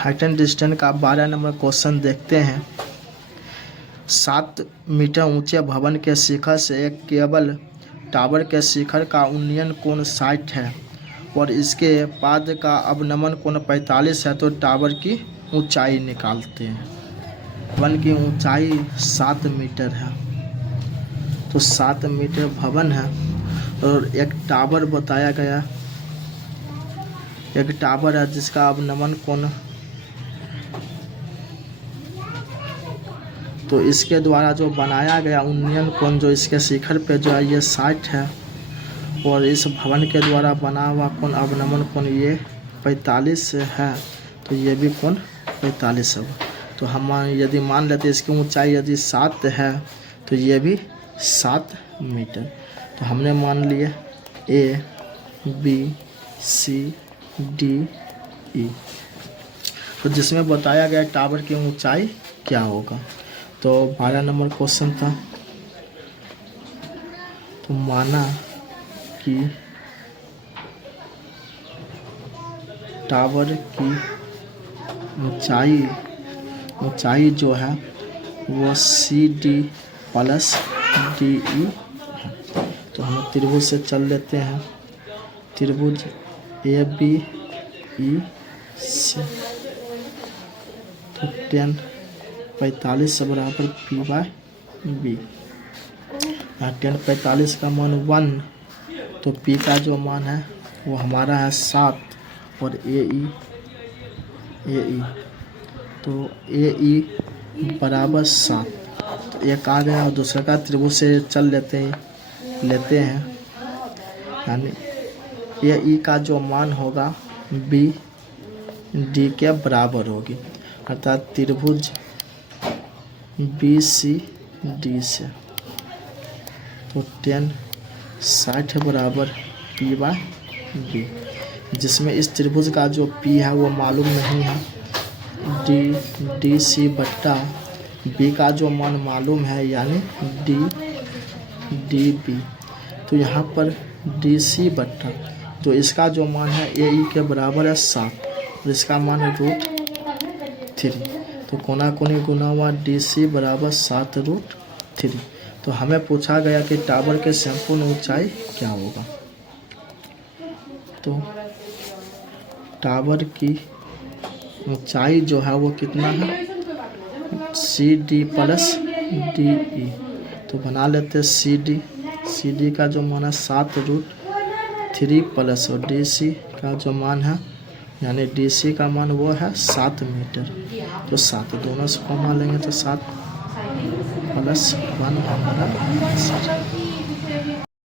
Height and distance का 12 number question देखते हैं। 7 मीटर ऊंचे भवन के शिखर से एक केबल टावर के शिखर का उन्नयन कोण 60 है और इसके पाद का अवनमन कोण 45 है, तो टावर की ऊंचाई निकालते हैं। भवन की ऊंचाई 7 मीटर है, तो 7 मीटर भवन है और एक टावर बताया गया, एक टावर है जिसका अवनमन कोण, तो इसके द्वारा जो बनाया गया उन्नयन कोण जो इसके शिखर पे जो है ये 60 है और इस भवन के द्वारा बना हुआ कोण अवनमन कोण ये 45 है, तो ये भी कोण 45 होगा। तो हम यदि मान लेते हैं इसकी ऊंचाई यदि 7 है तो ये भी 7 मीटर। तो हमने मान लिए A B C D E, तो जिसमें बताया गया टावर की ऊंचाई क्या होगा। तो 12 नंबर क्वेश्चन था, तो माना कि टावर की ऊंचाई जो है वो C D plus D E है। तो हम त्रिभुज से चल लेते हैं, त्रिभुज ए बी ई सी, तो 10 45 से बराबर पी बाय बी। 10 45 का मान 1, तो पी का जो मान है वो हमारा है 7 और ए ई, तो ए ई बराबर 7, तो एक आ गया और दूसरा का त्रिभुज से चल लेते हैं, यानी ए ई का जो मान होगा बी डी के बराबर होगी, अर्थात त्रिभुज बी सी डी से, तो 10 60 बराबर पी बाय बी, जिसमें इस त्रिभुज का जो पी है वो मालूम नहीं है, डी सी बट्टा बी का जो मान मालूम है यानी डी बी, तो यहाँ पर डी सी बट्टा जो इसका जो मान है ए ई के बराबर है 7 और इसका मान है √3, तो कोना कोनी गुना हुआ डी सी बराबर 7√3। तो हमें पूछा गया कि टावर के संपूर्ण ऊंचाई क्या होगा। तो टावर की ऊंचाई जो है वो कितना है, C D plus D E, तो बना लेते हैं सी डी का जो मान है 7√3 प्लस और डी सी का जो मान है यानी डी सी का मान वो है 7 मीटर, तो 7 दोनों से कमा लेंगे तो 7 + 1 हमारा 7।